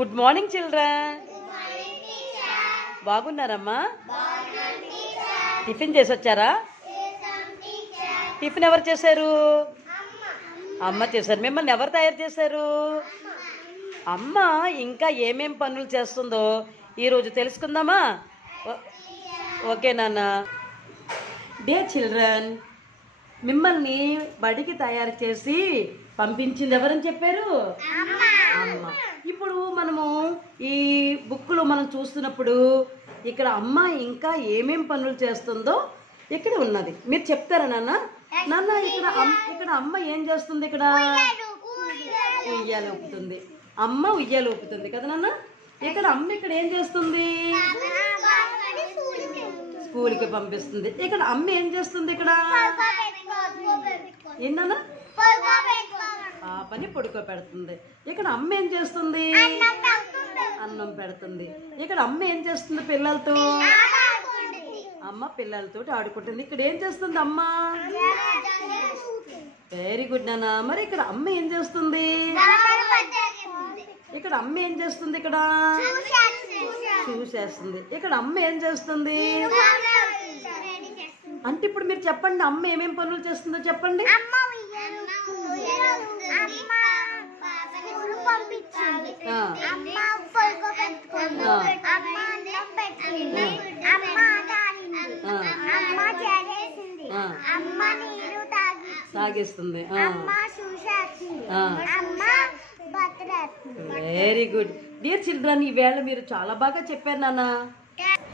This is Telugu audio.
Good morning children. బాగున్నారమ్మా? టిఫిన్ చేసి వచ్చారా? టిఫిన్ ఎవరు చేశారు? అమ్మ చేశారు. మిమ్మల్ని ఎవరు తయారు చేశారు? అమ్మ ఇంకా ఏమేం పనులు చేస్తుందో ఈరోజు తెలుసుకుందామా? ఓకే నాన్న. డియర్ చిల్డ్రన్, మిమ్మల్ని బడికి తయారు చేసి పంపించింది ఎవరని చెప్పారు? అమ్మ. ఇప్పుడు మనము ఈ బుక్లో మనం చూస్తున్నప్పుడు ఇక్కడ అమ్మ ఇంకా ఏమేం పనులు చేస్తుందో ఇక్కడ ఉన్నది. మీరు చెప్తారా నాన్న? నాన్న ఇక్కడ అమ్మ ఏం చేస్తుంది? ఇక్కడ ఉయ్యాల ఊపుతుంది. అమ్మ ఉయ్యాల ఊపుతుంది కదా నాన్న? ఇక్కడ అమ్మ ఇక్కడ ఏం చేస్తుంది? స్కూల్కి పంపిస్తుంది. ఇక్కడ అమ్మ ఏం చేస్తుంది? ఇక్కడ ఏంటన్నా? పాపని పడుకోబెడుతుంది. ఇక్కడ అమ్మ ఏం చేస్తుంది? అన్నం పెడుతుంది. ఇక్కడ అమ్మ ఏం చేస్తుంది? పిల్లలతో అమ్మ పిల్లలతో ఆడుకుంటుంది. ఇక్కడ ఏం చేస్తుంది అమ్మ? వెరీ గుడ్ నాన్న. మరి ఇక్కడ అమ్మ ఏం చేస్తుంది? ఇక్కడ అమ్మ ఏం చేస్తుంది? ఇక్కడ చూసేస్తుంది. ఇక్కడ అమ్మ ఏం చేస్తుంది అంటే ఇప్పుడు మీరు చెప్పండి, అమ్మ ఏమేం పనులు చేస్తుందో చెప్పండి. సాగిస్తుంది. Very good dear children. ఈవేళ మీరు చాలా బాగా చెప్పారు నాన్న.